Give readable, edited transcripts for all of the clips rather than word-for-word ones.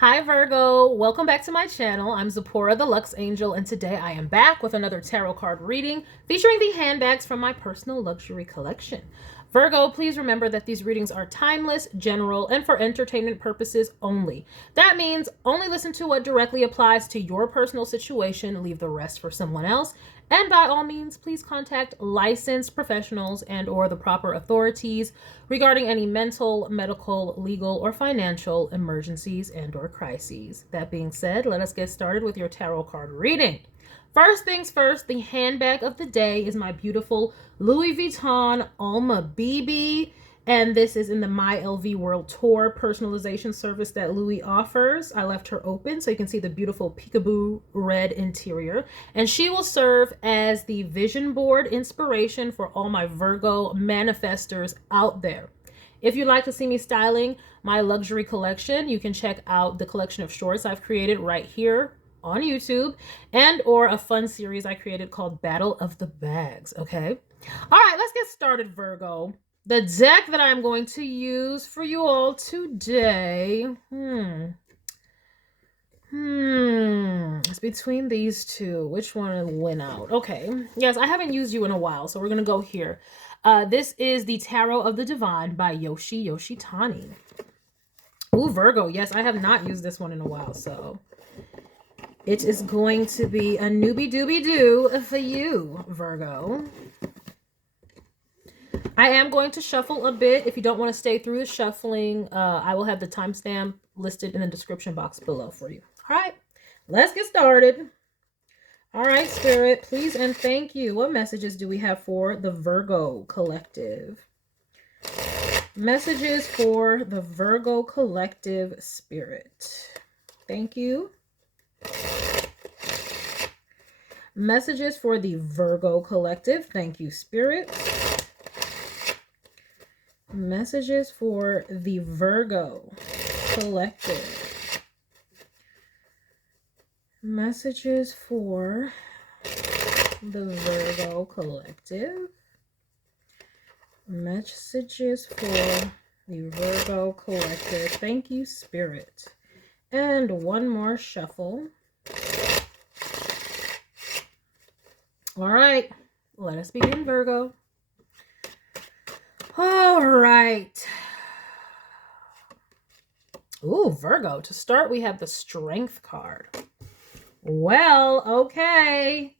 Hi Virgo, welcome back to my channel. I'm Zipporah the Luxe Angel, and today I am back with another tarot card reading featuring the handbags from my personal luxury collection. Virgo, please remember that these readings are timeless, general, and for entertainment purposes only. That means only listen to what directly applies to your personal situation, leave the rest for someone else, and by all means, please contact licensed professionals and/or the proper authorities regarding any mental, medical, legal, or financial emergencies and/or crises. That being said, let us get started with your tarot card reading. First things first, the handbag of the day is my beautiful Louis Vuitton Alma BB. And this is in the My LV World Tour personalization service that Louis offers. I left her open so you can see the beautiful peekaboo red interior. And she will serve as the vision board inspiration for all my Virgo manifestors out there. If you'd like to see me styling my luxury collection, you can check out the collection of shorts I've created right here on YouTube and or a fun series I created called Battle of the Bags, okay? All right, let's get started, Virgo. The deck that I'm going to use for you all today, it's between these two. Which one will win out? Okay, yes, I haven't used you in a while, so we're going to go here. This is the Tarot of the Divine by Yoshi Tani. Ooh, Virgo, yes, I have not used this one in a while, so it is going to be a newbie-dooby-doo for you, Virgo. I am going to shuffle a bit. If you don't want to stay through the shuffling, I will have the timestamp listed in the description box below for you. All right, let's get started. All right, Spirit, please and thank you. What messages do we have for the Virgo collective? Messages for the Virgo collective, Spirit. Thank you. Messages for the Virgo collective. Thank you, Spirit. Messages for the Virgo collective. Messages for the Virgo collective. Messages for the Virgo collective. Thank you, Spirit. And one more shuffle. All right, let us begin, Virgo. All right. Ooh, Virgo. To start, we have the Strength card. Well, okay.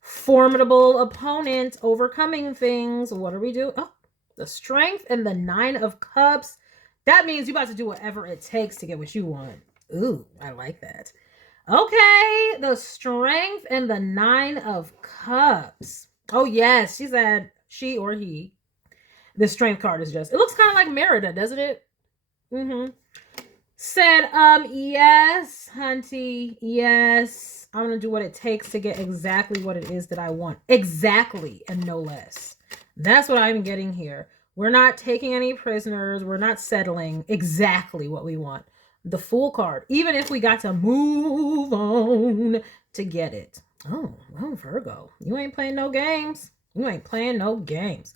Formidable opponent, overcoming things. What are we doing? Oh, the Strength and the Nine of Cups. That means you're about to do whatever it takes to get what you want. Ooh, I like that. Okay, the Strength and the Nine of Cups. Oh, yes, she said she or he. The Strength card is just, it looks kind of like Merida, doesn't it? Said, yes, hunty, yes. I'm going to do what it takes to get exactly what it is that I want. Exactly, and no less. That's what I'm getting here. We're not taking any prisoners. We're not settling. Exactly what we want. The Fool card, even if we got to move on to get it. Oh, Virgo, you ain't playing no games. You ain't playing no games.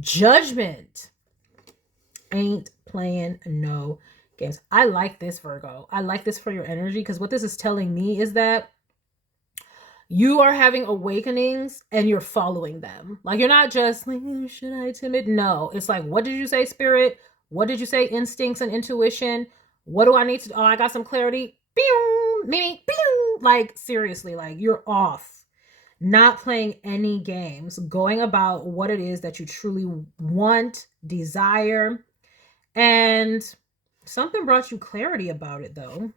Judgment. Ain't playing no games. I like this, Virgo. I like this for your energy because what this is telling me is that you are having awakenings and you're following them. Like, you're not just like, should I timid? No, it's like, what did you say, Spirit? What did you say, instincts and intuition? What do I need to, oh, I got some clarity. Pew, Mimi, pew. Like, seriously, like, you're off. Not playing any games, going about what it is that you truly want, desire, and something brought you clarity about it, though.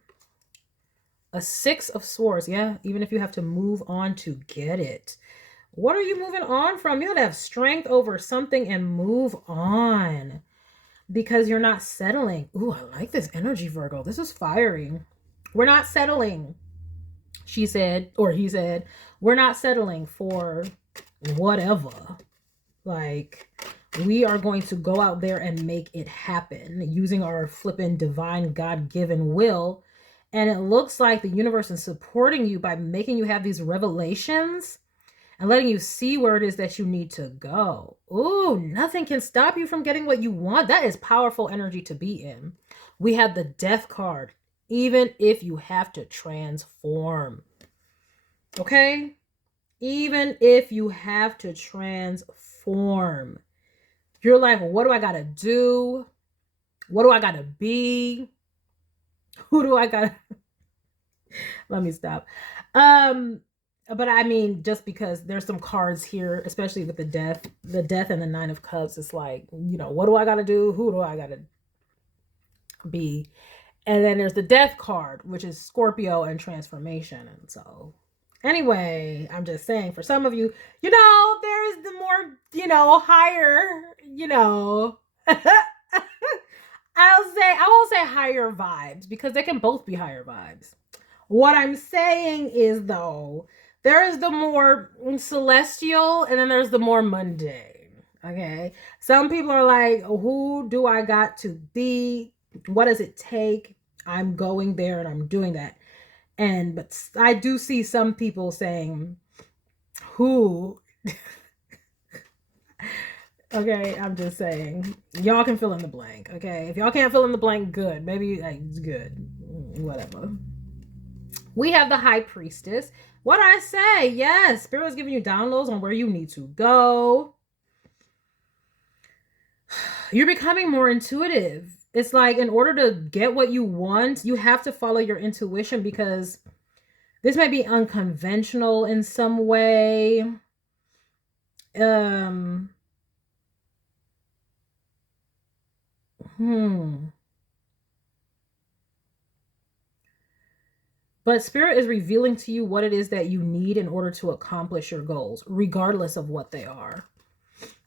A Six of Swords, yeah, even if you have to move on to get it. What are you moving on from? You have to have strength over something and move on because you're not settling. Ooh, I like this energy, Virgo. This is fiery. We're not settling. She said, or he said, we're not settling for whatever. Like, we are going to go out there and make it happen using our flippin' divine God-given will. And it looks like the universe is supporting you by making you have these revelations and letting you see where it is that you need to go. Ooh, nothing can stop you from getting what you want. That is powerful energy to be in. We have the Death card. even if you have to transform. Okay? Even if you have to transform. You're like, well, what do I got to do? What do I got to be? Who do I got to... Let me stop. But I mean, just because there's some cards here, especially with the death and the 9 of Cups, it's like, you know, what do I got to do? Who do I got to be? And then there's the death card, which is Scorpio and transformation. And so anyway, I'm just saying, for some of you, you know, there is the more, you know, higher, you know, I won't say higher vibes, because they can both be higher vibes. What I'm saying is, though, there is the more celestial and then there's the more mundane. Okay. Some people are like, who do I got to be? What does it take? I'm going there and I'm doing that. But I do see some people saying, who? Okay, I'm just saying, y'all can fill in the blank. Okay, if y'all can't fill in the blank, good. Maybe like, it's good. Whatever. We have the High Priestess. What I say? Yes, Spirit is giving you downloads on where you need to go. You're becoming more intuitive. It's like, in order to get what you want, you have to follow your intuition, because this may be unconventional in some way. But Spirit is revealing to you what it is that you need in order to accomplish your goals, regardless of what they are.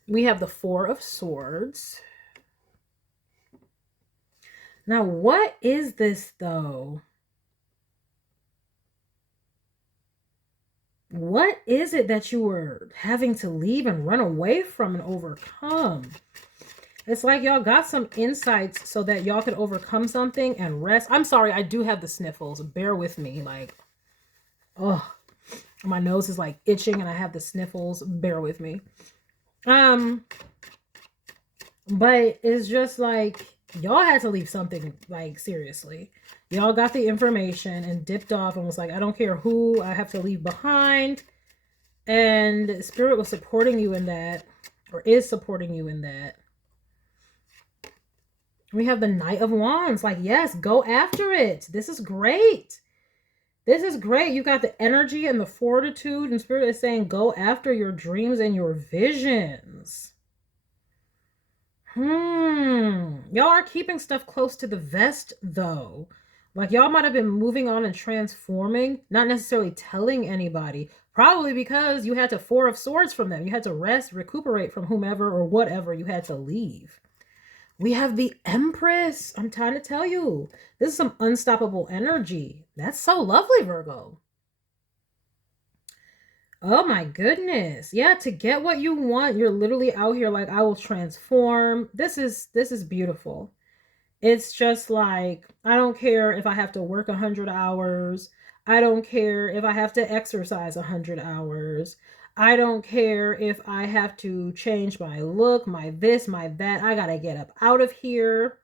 We have the 4 of Swords. Now, what is this, though? What is it that you were having to leave and run away from and overcome? It's like y'all got some insights so that y'all could overcome something and rest. I'm sorry, I do have the sniffles. Bear with me. Like, oh, my nose is like itching and I have the sniffles. Bear with me. But it's just like, y'all had to leave something, like, seriously. Y'all got the information and dipped off and was like, I don't care who I have to leave behind. And Spirit was supporting you in that, or is supporting you in that. We have the Knight of Wands. Like, yes, go after it. This is great. This is great. You got the energy and the fortitude, and Spirit is saying, go after your dreams and your visions. Y'all are keeping stuff close to the vest, though. Like, y'all might have been moving on and transforming, not necessarily telling anybody. Probably because you had to 4 of Swords from them. You had to rest, recuperate from whomever or whatever you had to leave. We have the Empress. I'm trying to tell you, this is some unstoppable energy. That's so lovely, Virgo. Oh my goodness. Yeah, to get what you want, you're literally out here like, I will transform. This is beautiful. It's just like, I don't care if I have to work 100 hours. I don't care if I have to exercise 100 hours. I don't care if I have to change my look, my this, my that. I got to get up out of here.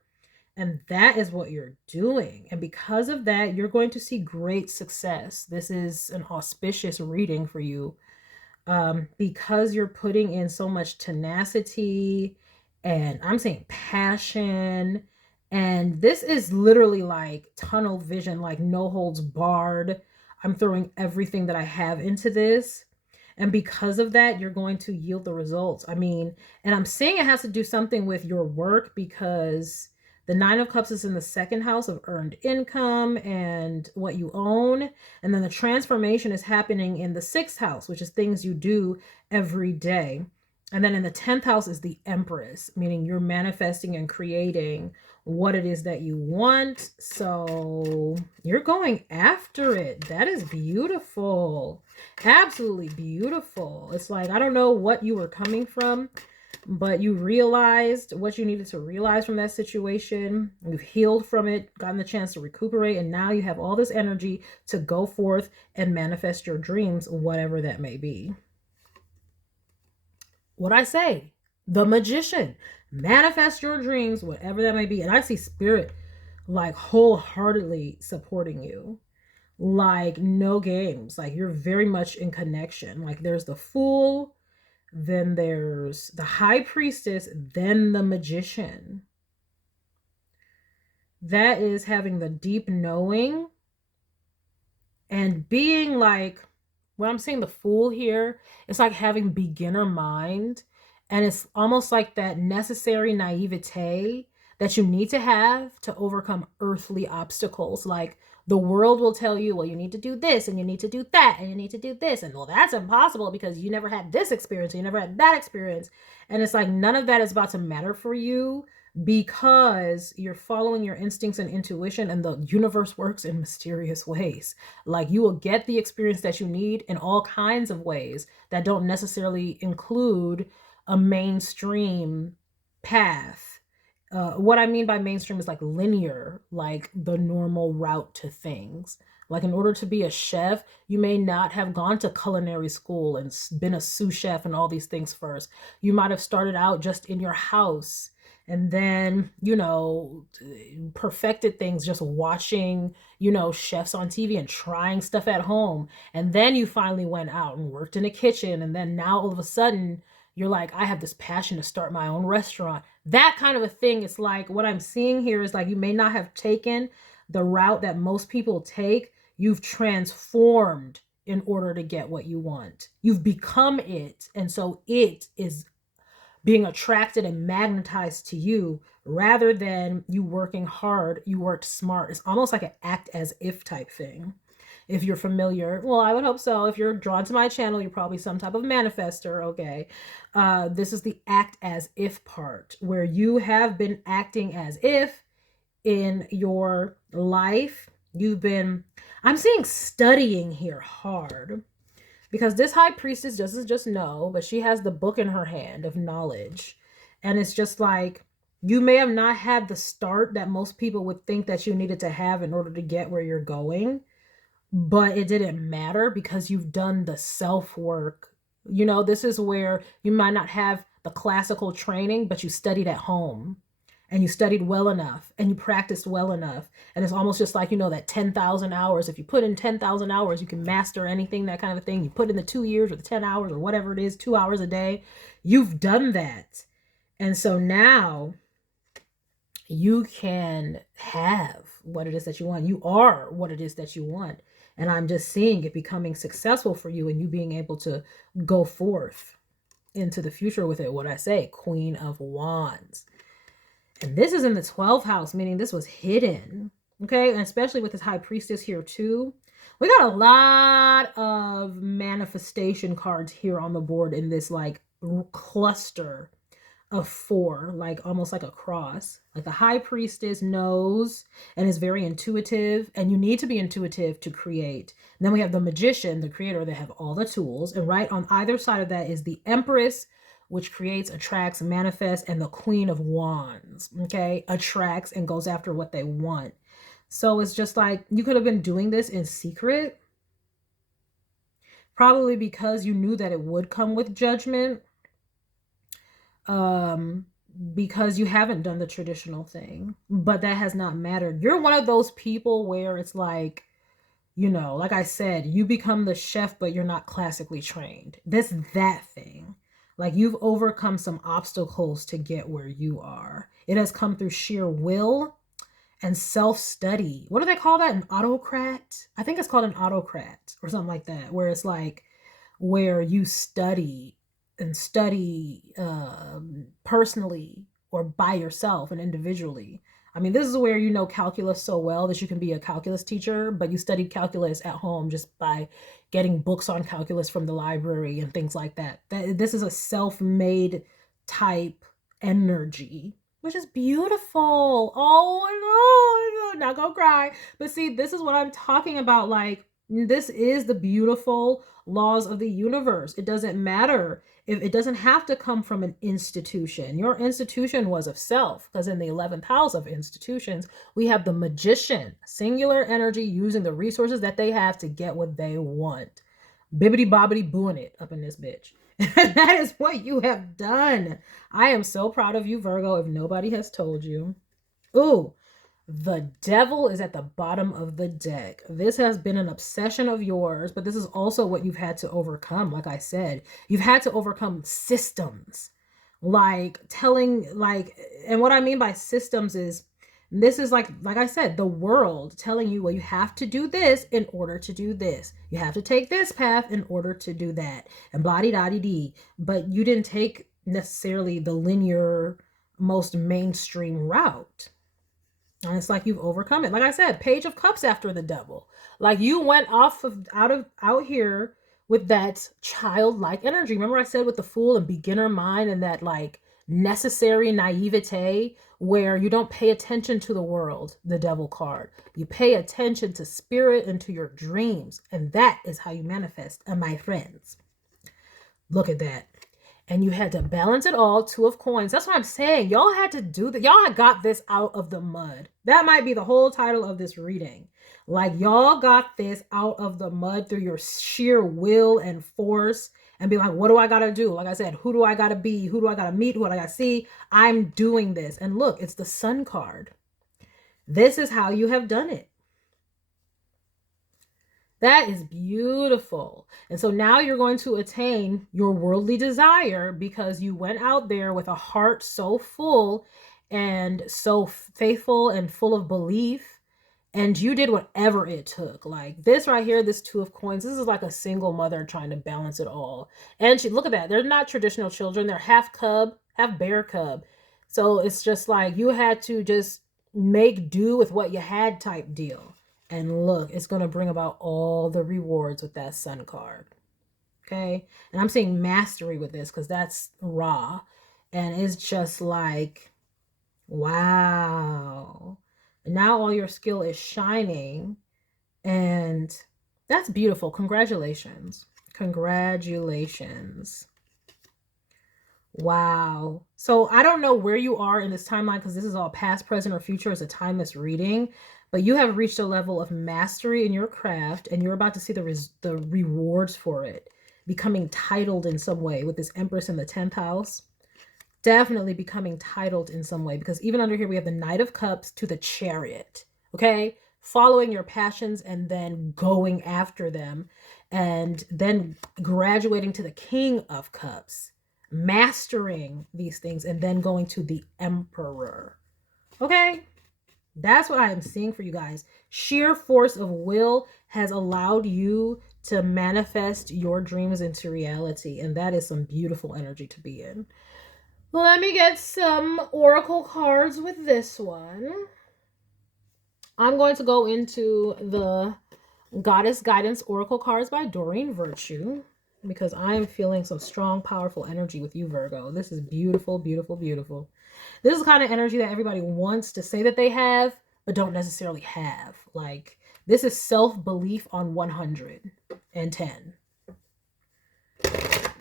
And that is what you're doing. And because of that, you're going to see great success. This is an auspicious reading for you, because you're putting in so much tenacity, and I'm saying passion. And this is literally like tunnel vision, like no holds barred. I'm throwing everything that I have into this. And because of that, you're going to yield the results. I mean, and I'm saying it has to do something with your work, because the 9 of Cups is in the 2nd house of earned income and what you own. And then the transformation is happening in the 6th house, which is things you do every day. And then in the 10th house is the Empress, meaning you're manifesting and creating what it is that you want. So you're going after it. That is beautiful. Absolutely beautiful. It's like, I don't know what you were coming from, but you realized what you needed to realize from that situation. You've healed from it, gotten the chance to recuperate, and now you have all this energy to go forth and manifest your dreams, whatever that may be. What I say, the Magician. Manifest your dreams, whatever that may be. And I see Spirit like wholeheartedly supporting you. Like no games. Like you're very much in connection. Like there's the Fool, then there's the High Priestess, then the Magician. That is having the deep knowing and being like, when I'm saying the Fool here, it's like having beginner mind. And it's almost like that necessary naivete that you need to have to overcome earthly obstacles. Like the world will tell you, well, you need to do this and you need to do that and you need to do this. And well, that's impossible because you never had this experience, you never had that experience. And it's like none of that is about to matter for you because you're following your instincts and intuition, and the universe works in mysterious ways. Like you will get the experience that you need in all kinds of ways that don't necessarily include a mainstream path. What I mean by mainstream is like linear, like the normal route to things. Like in order to be a chef, you may not have gone to culinary school and been a sous chef and all these things first. You might have started out just in your house and then, you know, perfected things just watching, you know, chefs on TV and trying stuff at home. And then you finally went out and worked in a kitchen. And then now all of a sudden you're like, I have this passion to start my own restaurant. That kind of a thing. It's like what I'm seeing here is like you may not have taken the route that most people take. You've transformed in order to get what you want. You've become it. And so it is being attracted and magnetized to you rather than you working hard. You worked smart. It's almost like an act as if type thing. If you're familiar, well, I would hope so. If you're drawn to my channel, you're probably some type of manifester, okay? This is the act as if part, where you have been acting as if in your life. You've been, I'm seeing studying here hard, because this High Priestess doesn't just know, but she has the book in her hand of knowledge. And it's just like, you may have not had the start that most people would think that you needed to have in order to get where you're going, but it didn't matter because you've done the self work. You know, this is where you might not have the classical training, but you studied at home and you studied well enough and you practiced well enough. And it's almost just like, you know, that 10,000 hours. If you put in 10,000 hours, you can master anything, that kind of a thing. You put in the 2 years or the 10 hours or whatever it is, 2 hours a day. You've done that. And so now you can have what it is that you want. You are what it is that you want. And I'm just seeing it becoming successful for you and you being able to go forth into the future with it. What I say, Queen of Wands. And this is in the 12th house, meaning this was hidden. Okay. And especially with this High Priestess here too. We got a lot of manifestation cards here on the board in this like cluster of 4, like almost like a cross. Like the High Priestess knows and is very intuitive, and you need to be intuitive to create. And then we have the Magician, the creator, that have all the tools, and right on either side of that is the Empress, which creates, attracts, manifests, and the Queen of Wands, okay, attracts and goes after what they want. So it's just like you could have been doing this in secret, probably because you knew that it would come with judgment, because you haven't done the traditional thing, but that has not mattered. You're one of those people where it's like, you know, like I said, you become the chef, but you're not classically trained. That thing. Like you've overcome some obstacles to get where you are. It has come through sheer will and self-study. What do they call that? An autocrat? I think it's called an autocrat or something like that, where it's like where you study and study personally or by yourself and individually. I mean, this is where you know calculus so well that you can be a calculus teacher, but you studied calculus at home just by getting books on calculus from the library and things like that. This is a self-made type energy, which is beautiful. Oh no, not gonna cry. But see, this is what I'm talking about. Like, this is the beautiful laws of the universe. It doesn't matter if it doesn't have to come from an institution. Your institution was of self, because in the 11th house of institutions, we have the Magician, singular energy using the resources that they have to get what they want. Bibbity bobbity booing it up in this bitch. That is what you have done. I am so proud of you, Virgo, if nobody has told you. Ooh, The devil is at the bottom of the deck. This has been an obsession of yours, but this is also what you've had to overcome. Like I said, you've had to overcome systems. Like telling, like, and what I mean by systems is, this is like I said, the world telling you, well, you have to do this in order to do this. You have to take this path in order to do that. And blah-de-da-de-dee. But you didn't take necessarily the linear, most mainstream route. And it's like you've overcome it. Like I said, Page of Cups after the devil. Like you went out here with that childlike energy. Remember I said with the Fool and beginner mind and that like necessary naivete where you don't pay attention to the world, the devil card. You pay attention to spirit and to your dreams. And that is how you manifest, my friends. Look at that. And you had to balance it all. Two of Coins. That's what I'm saying. Y'all had to do that. Y'all had got this out of the mud. That might be the whole title of this reading. Like y'all got this out of the mud through your sheer will and force and be like, what do I got to do? Like I said, who do I got to be? Who do I got to meet? Who do I got to see? I'm doing this. And look, it's the Sun card. This is how you have done it. That is beautiful. And so now you're going to attain your worldly desire because you went out there with a heart so full and so faithful and full of belief. And you did whatever it took. Like this right here, this Two of Coins, this is like a single mother trying to balance it all. And she, look at that. They're not traditional children. They're half cub, half bear cub. So it's just like you had to just make do with what you had type deal. And look, it's going to bring about all the rewards with that Sun card. Okay. And I'm seeing mastery with this because that's raw. And it's just like, wow. Now all your skill is shining. And that's beautiful. Congratulations. Congratulations. Wow. So I don't know where you are in this timeline because this is all past, present, or future. It's a timeless reading. But you have reached a level of mastery in your craft, and you're about to see the rewards for it. Becoming titled in some way with this Empress in the 10th house. Definitely becoming titled in some way. Because even under here, we have the Knight of Cups to the Chariot. Okay? Following your passions and then going after them. And then graduating to the King of Cups. Mastering these things and then going to the Emperor. Okay? That's what I am seeing for you guys. Sheer force of will has allowed you to manifest your dreams into reality. And that is some beautiful energy to be in. Let me get some oracle cards with this one. I'm going to go into the Goddess Guidance Oracle cards by Doreen Virtue because I am feeling some strong, powerful energy with you, Virgo. This is beautiful, beautiful, beautiful. This is the kind of energy that everybody wants to say that they have, but don't necessarily have. Like, this is self-belief on 110.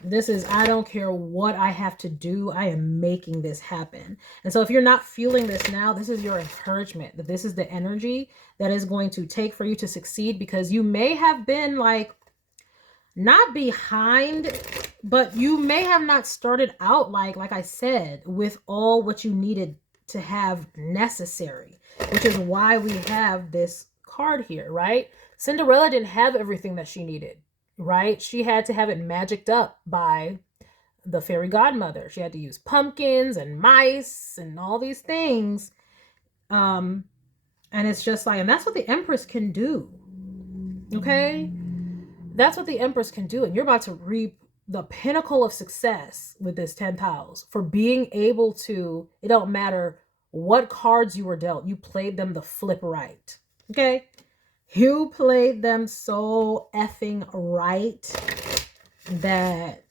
This is, I don't care what I have to do. I am making this happen. And so if you're not feeling this now, this is your encouragement that this is the energy that is going to take for you to succeed because you may have been like, not behind, but you may have not started out like I said, with all what you needed to have necessary, which is why we have this card here, right? Cinderella didn't have everything that she needed, right? She had to have it magicked up by the fairy godmother. She had to use pumpkins and mice and all these things. And it's just like, and that's what the Empress can do. Okay? That's what the Empress can do. And you're about to reap the pinnacle of success with this 10th house for being able to, it don't matter what cards you were dealt, you played them the flip right. Okay? You played them so effing right that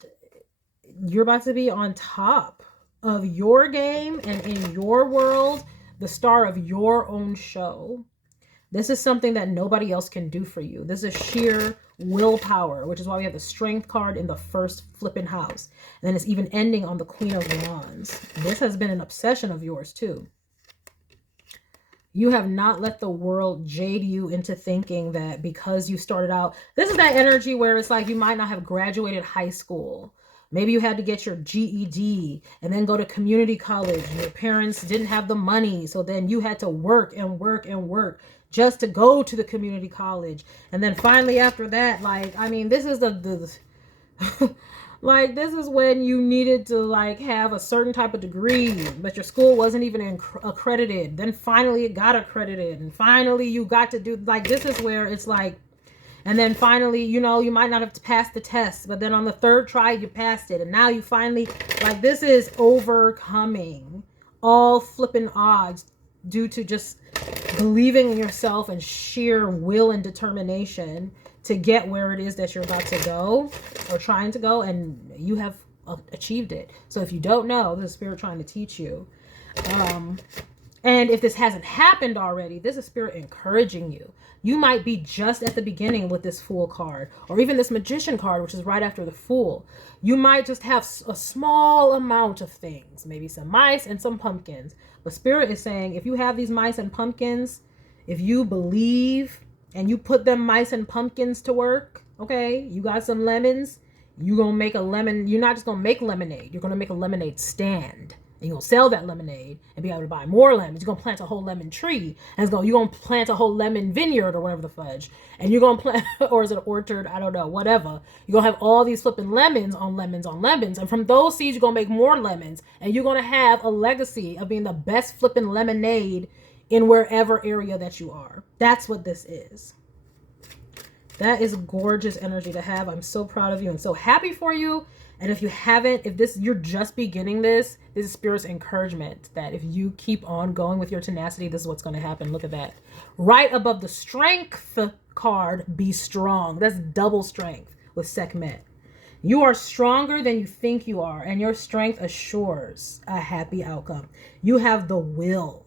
you're about to be on top of your game and in your world, the star of your own show. This is something that nobody else can do for you. This is sheer willpower, which is why we have the Strength card in the first flipping house. And then it's even ending on the Queen of Wands. This has been an obsession of yours too. You have not let the world jade you into thinking that because you started out, this is that energy where it's like you might not have graduated high school, Maybe you had to get your GED and then go to community college. Your parents didn't have the money, so then you had to work and work and work just to go to the community college. And then finally after that, like, I mean, this is the like, this is when you needed to like have a certain type of degree, but your school wasn't even accredited. Then finally it got accredited, and finally you got to do, like, this is where it's like, and then finally, you know, you might not have passed the test, but then on the third try, you passed it. And now you finally, like, this is overcoming all flipping odds due to just believing in yourself and sheer will and determination to get where it is that you're about to go or trying to go. And you have achieved it. So if you don't know, this is Spirit trying to teach you. And if this hasn't happened already, this is Spirit encouraging you. You might be just at the beginning with this Fool card, or even this Magician card, which is right after the Fool. You might just have a small amount of things, maybe some mice and some pumpkins. But Spirit is saying, if you have these mice and pumpkins, if you believe and you put them mice and pumpkins to work, okay, you got some lemons, you're going to make a lemon. You're not just going to make lemonade. You're going to make a lemonade stand. And you're going to sell that lemonade and be able to buy more lemons. You're going to plant a whole lemon tree. And you're going to plant a whole lemon vineyard or whatever the fudge. And you're going to plant, or is it an orchard? I don't know, whatever. You're going to have all these flipping lemons on lemons on lemons. And from those seeds, you're going to make more lemons. And you're going to have a legacy of being the best flipping lemonade in wherever area that you are. That's what this is. That is gorgeous energy to have. I'm so proud of you and so happy for you. And if you haven't, you're just beginning this is Spirit's encouragement that if you keep on going with your tenacity, this is what's going to happen. Look at that. Right above the strength card, be strong. That's double strength with Sekhmet. You are stronger than you think you are, and your strength assures a happy outcome. You have the will.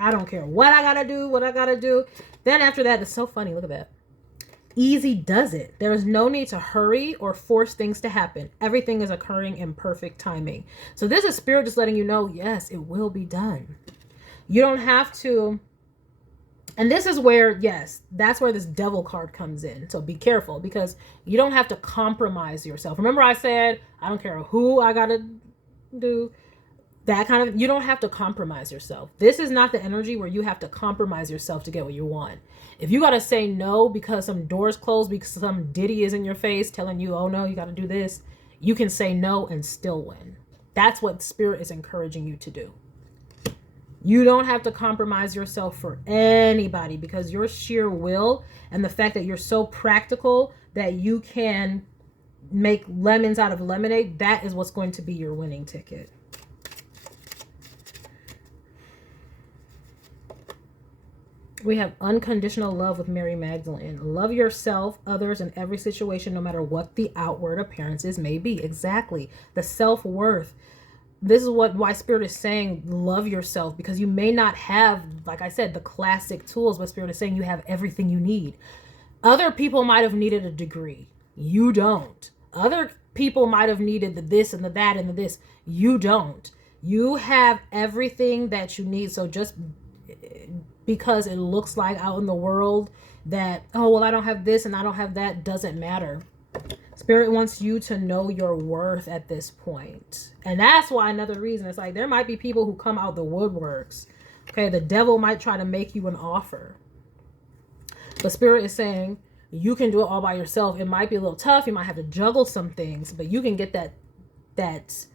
I don't care what I got to do, Then after that, it's so funny. Look at that. Easy does it. There is no need to hurry or force things to happen. Everything is occurring in perfect timing. So this is Spirit just letting you know, yes, it will be done. You don't have to. And this is where, yes, that's where this Devil card comes in. So be careful, because you don't have to compromise yourself. Remember I said, I don't care who I got to do. That kind of, you don't have to compromise yourself. This is not the energy where you have to compromise yourself to get what you want. If you got to say no because some doors closed, because some ditty is in your face telling you, oh no, you got to do this, you can say no and still win. That's what Spirit is encouraging you to do. You don't have to compromise yourself for anybody, because your sheer will and the fact that you're so practical that you can make lemons out of lemonade, that is what's going to be your winning ticket. We have unconditional love with Mary Magdalene. Love yourself, others, in every situation, no matter what the outward appearances may be. Exactly. The self-worth. This is why Spirit is saying love yourself, because you may not have, like I said, the classic tools, but Spirit is saying you have everything you need. Other people might have needed a degree. You don't. Other people might have needed the this and the that and the this. You don't. You have everything that you need. So just because it looks like out in the world that, oh, well, I don't have this and I don't have that, doesn't matter. Spirit wants you to know your worth at this point. And that's why, another reason, it's like there might be people who come out the woodworks. Okay, the devil might try to make you an offer. But Spirit is saying you can do it all by yourself. It might be a little tough. You might have to juggle some things, but you can get that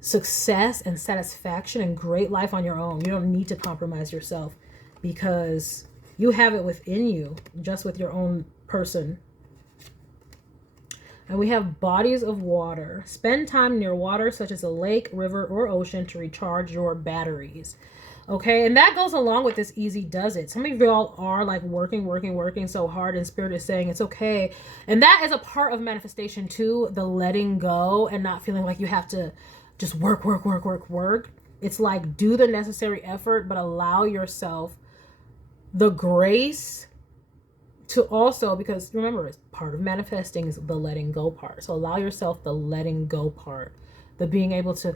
success and satisfaction and great life on your own. You don't need to compromise yourself, because you have it within you, just with your own person. And we have bodies of water. Spend time near water, such as a lake, river, or ocean, to recharge your batteries. Okay, and that goes along with this easy does it. Some of y'all are like working so hard, and Spirit is saying it's okay. And that is a part of manifestation too, the letting go and not feeling like you have to just work. It's like, do the necessary effort, but allow yourself the grace to also, because remember, it's part of manifesting is the letting go part. So allow yourself the letting go part, the being able to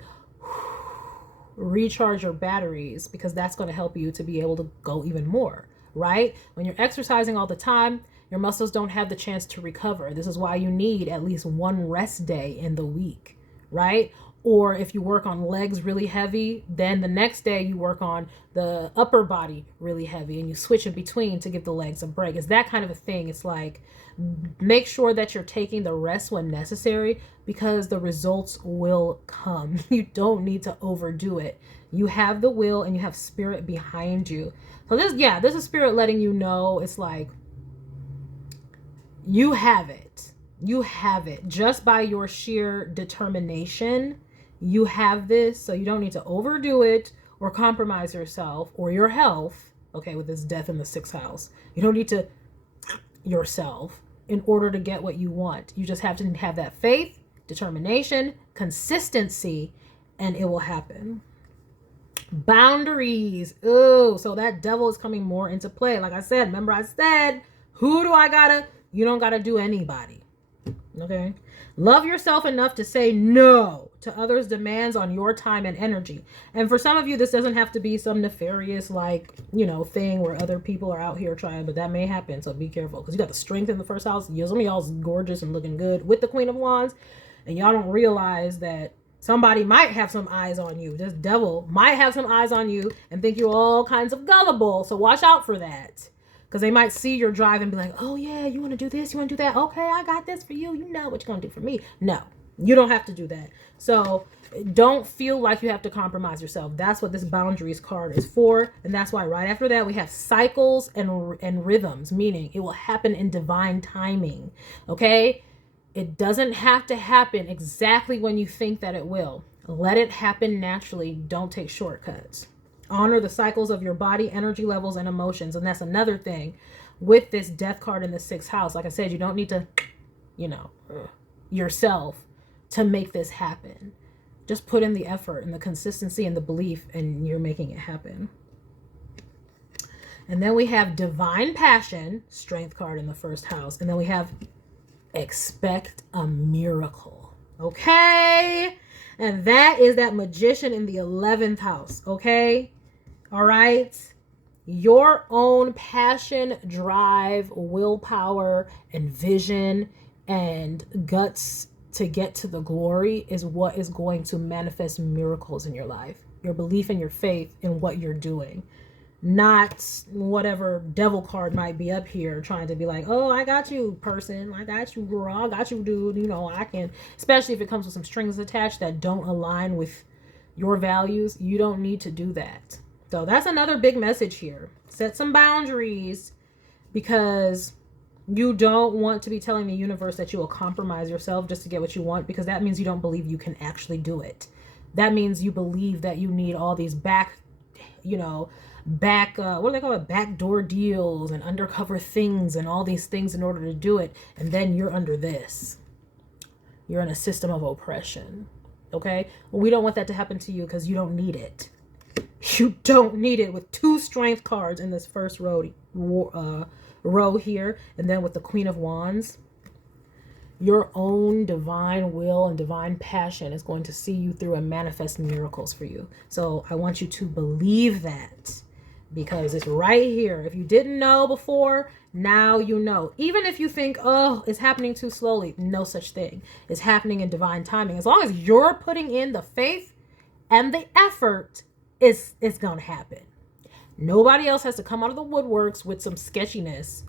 recharge your batteries, because that's going to help you to be able to go even more, right? When you're exercising all the time, Your muscles don't have the chance to recover. This is why you need at least one rest day in the week, right? Or if you work on legs really heavy, then the next day you work on the upper body really heavy and you switch in between to give the legs a break. It's that kind of a thing. It's like, make sure that you're taking the rest when necessary because the results will come. You don't need to overdo it. You have the will and you have spirit behind you. So this is spirit letting you know, it's like, you have it. You have it just by your sheer determination. You have this, so you don't need to overdo it or compromise yourself or your health. Okay, with this death in the 6th house, you don't need to yourself in order to get what you want. You just have to have that faith, determination, consistency, and it will happen. Boundaries. Oh, so that devil is coming more into play. Like I said, remember I said, who do I gotta? You don't gotta do anybody. Okay. Love yourself enough to say no to others' demands on your time and energy. And for some of you, this doesn't have to be some nefarious, like, thing where other people are out here trying, but that may happen. So be careful because you got the strength in the 1st house. Some of y'all's gorgeous and looking good with the Queen of Wands. And y'all don't realize that somebody might have some eyes on you. This devil might have some eyes on you and think you're all kinds of gullible. So watch out for that. Because they might see your drive and be like, oh yeah, you want to do this? You want to do that? Okay, I got this for you. You know what you're going to do for me. No, you don't have to do that. So don't feel like you have to compromise yourself. That's what this boundaries card is for. And that's why right after that, we have cycles and rhythms, meaning it will happen in divine timing. Okay? It doesn't have to happen exactly when you think that it will. Let it happen naturally. Don't take shortcuts. Honor the cycles of your body, energy levels, and emotions. And that's another thing with this death card in the 6th house. Like I said, you don't need to, yourself to make this happen. Just put in the effort and the consistency and the belief, and you're making it happen. And then we have divine passion, strength card in the 1st house. And then we have expect a miracle. Okay? And that is that magician in the 11th house. Okay? All right. Your own passion, drive, willpower, and vision and guts to get to the glory is what is going to manifest miracles in your life. Your belief and your faith in what you're doing. Not whatever devil card might be up here trying to be like, oh, I got you, person. I got you, girl. I got you, dude. I can. Especially if it comes with some strings attached that don't align with your values. You don't need to do that. So that's another big message here. Set some boundaries because you don't want to be telling the universe that you will compromise yourself just to get what you want, because that means you don't believe you can actually do it. That means you believe that you need all these what do they call it? Backdoor deals and undercover things and all these things in order to do it. And then you're under this. You're in a system of oppression. Okay? Well, we don't want that to happen to you because you don't need it. You don't need it with 2 strength cards in this first row here. And then with the Queen of Wands, your own divine will and divine passion is going to see you through and manifest miracles for you. So I want you to believe that because it's right here. If you didn't know before, now you know. Even if you think, oh, it's happening too slowly, no such thing. It's happening in divine timing. As long as you're putting in the faith and the effort, it's going to happen. Nobody else has to come out of the woodworks with some sketchiness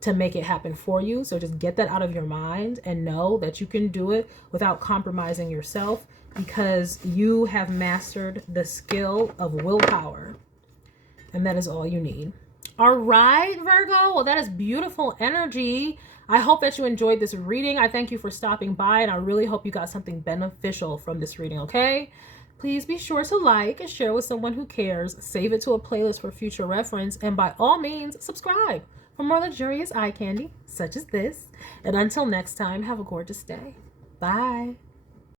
to make it happen for you. So just get that out of your mind and know that you can do it without compromising yourself because you have mastered the skill of willpower. And that is all you need. All right, Virgo. Well, that is beautiful energy. I hope that you enjoyed this reading. I thank you for stopping by, and I really hope you got something beneficial from this reading, okay? Please be sure to like and share with someone who cares. Save it to a playlist for future reference. And by all means, subscribe for more luxurious eye candy such as this. And until next time, have a gorgeous day. Bye.